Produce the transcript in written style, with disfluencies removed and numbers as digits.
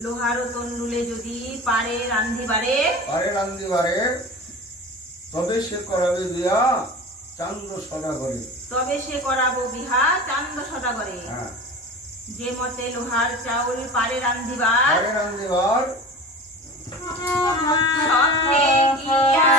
লোহার তন্ডুলে যদি পারে রান্ধিবারে তবে সে করাবে বিয়া চান্দ সদাগরে। হ্যাঁ। যে মতে লোহার চাউল পারে রান্ধিবার রান্ধিবার সখে গিয়া